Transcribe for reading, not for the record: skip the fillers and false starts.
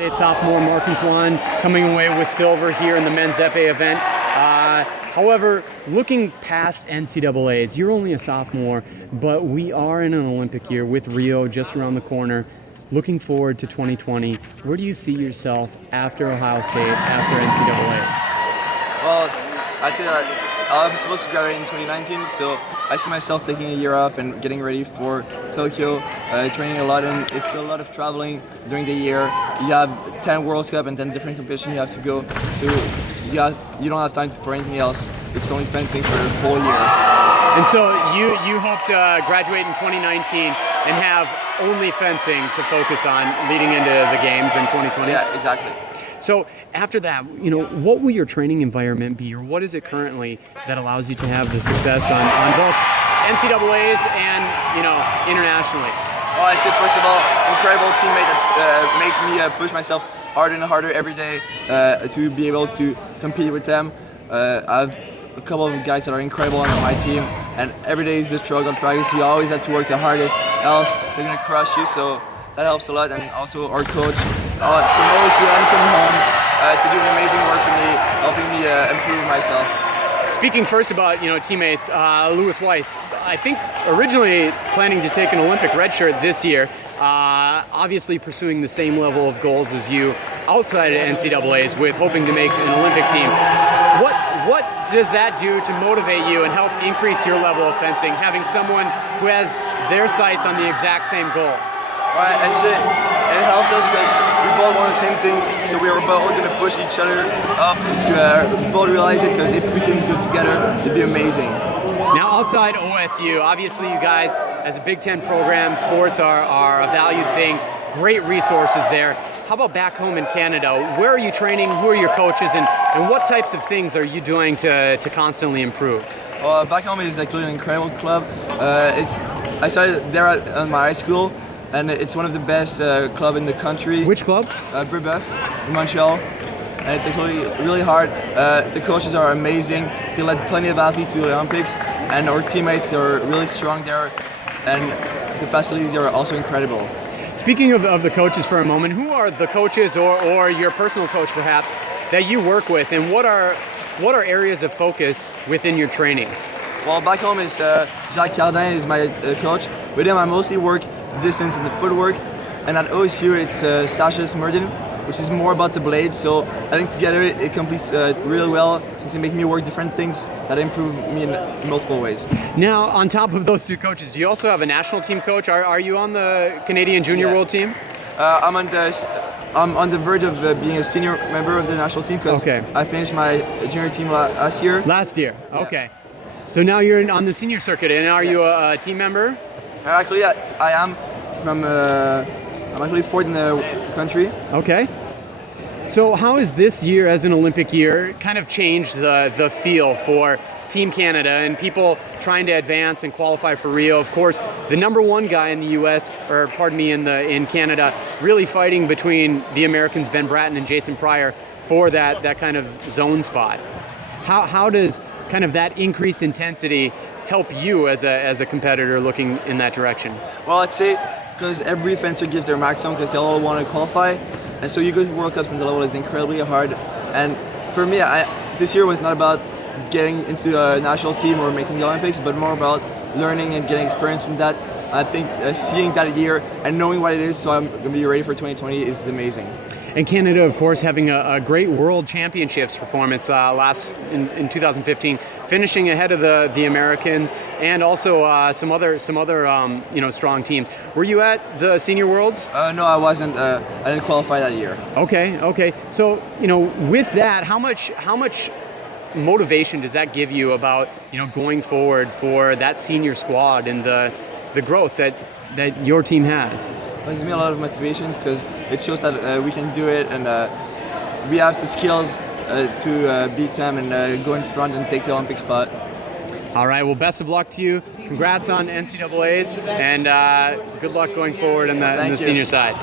State sophomore Marc-Antoine coming away with silver here in the men's épée event. However, looking past NCAAs, you're only a sophomore, but we are in an Olympic year with Rio just around the corner. Looking forward to 2020, where do you see yourself after Ohio State, after NCAAs? Well, I'd say that I'm supposed to graduate in 2019, so I see myself taking a year off and getting ready for Tokyo, training a lot, and it's a lot of traveling during the year. You have 10 World Cup and 10 different competitions you have to go, so you don't have time for anything else. It's only fencing for a full year. And so you hope to graduate in 2019 and have only fencing to focus on leading into the games in 2020? Yeah, exactly. So after that, what will your training environment be, or what is it currently that allows you to have the success on both NCAAs and internationally? Well, I'd say first of all, incredible teammate that make me push myself harder and harder every day to be able to compete with them. I have a couple of guys that are incredible on my team, and every day is a struggle practice. You always have to work the hardest, else they're gonna crush you. So that helps a lot, and also our coach from OSU and from home to do an amazing work for me, helping me improve myself. Speaking first about teammates, Louis Weiss, I think originally planning to take an Olympic red shirt this year, obviously pursuing the same level of goals as you outside of NCAAs with hoping to make an Olympic team. What does that do to motivate you and help increase your level of fencing, having someone who has their sights on the exact same goal? Right, it helps us because we both want the same thing, so we are both going to push each other up to both realize it, because if we can do it together, it'd be amazing. Now outside OSU, obviously you guys, as a Big Ten program, sports are a valued thing, great resources there. How about back home in Canada? Where are you training? Who are your coaches? And what types of things are you doing to constantly improve? Well, back home is actually an incredible club. I started there at my high school, and it's one of the best club in the country. Which club? Brebeuf in Montreal. And it's actually really hard. The coaches are amazing. They led plenty of athletes to the Olympics, and our teammates are really strong there, and the facilities are also incredible. Speaking of the coaches for a moment, who are the coaches or your personal coach perhaps that you work with, and what are areas of focus within your training? Well, back home is Jacques Cardin is my coach. With him I mostly work the distance and the footwork, and at OSU it's Sasha Smerdin, which is more about the blade. So I think together it completes really well, since they make me work different things that improve me in multiple ways. Now, on top of those two coaches, do you also have a national team coach? Are you on the Canadian Junior World Team? I'm on the verge of being a senior member of the national team, because I finished my junior team last year. Last year, okay. So now you're on the senior circuit, and are you a team member? Actually, I am. I'm actually fourth in the country. Okay. So how has this year as an Olympic year kind of changed the feel for Team Canada and people trying to advance and qualify for Rio? Of course, the number one guy in the U.S., or pardon me, in Canada, really fighting between the Americans Ben Bratton and Jason Pryor for that kind of zone spot. How does kind of that increased intensity help you as a competitor looking in that direction? Well, I'd say because every fencer gives their maximum, because they all want to qualify, and so you go to World Cups and the level is incredibly hard. And for me, this year was not about getting into a national team or making the Olympics, but more about learning and getting experience from that. I think seeing that year and knowing what it is, so I'm going to be ready for 2020, is amazing. And Canada, of course, having a great World Championships performance in 2015, finishing ahead of the Americans and also some other strong teams. Were you at the Senior Worlds? No, I wasn't. I didn't qualify that year. Okay. So with that, how much motivation does that give you about going forward for that senior squad and the growth that your team has? It gives me a lot of motivation, because it shows that we can do it, and we have the skills to beat them and go in front and take the Olympic spot. All right, well, best of luck to you. Congrats on NCAAs, and good luck going forward in the senior side.